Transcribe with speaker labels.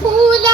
Speaker 1: 姑娘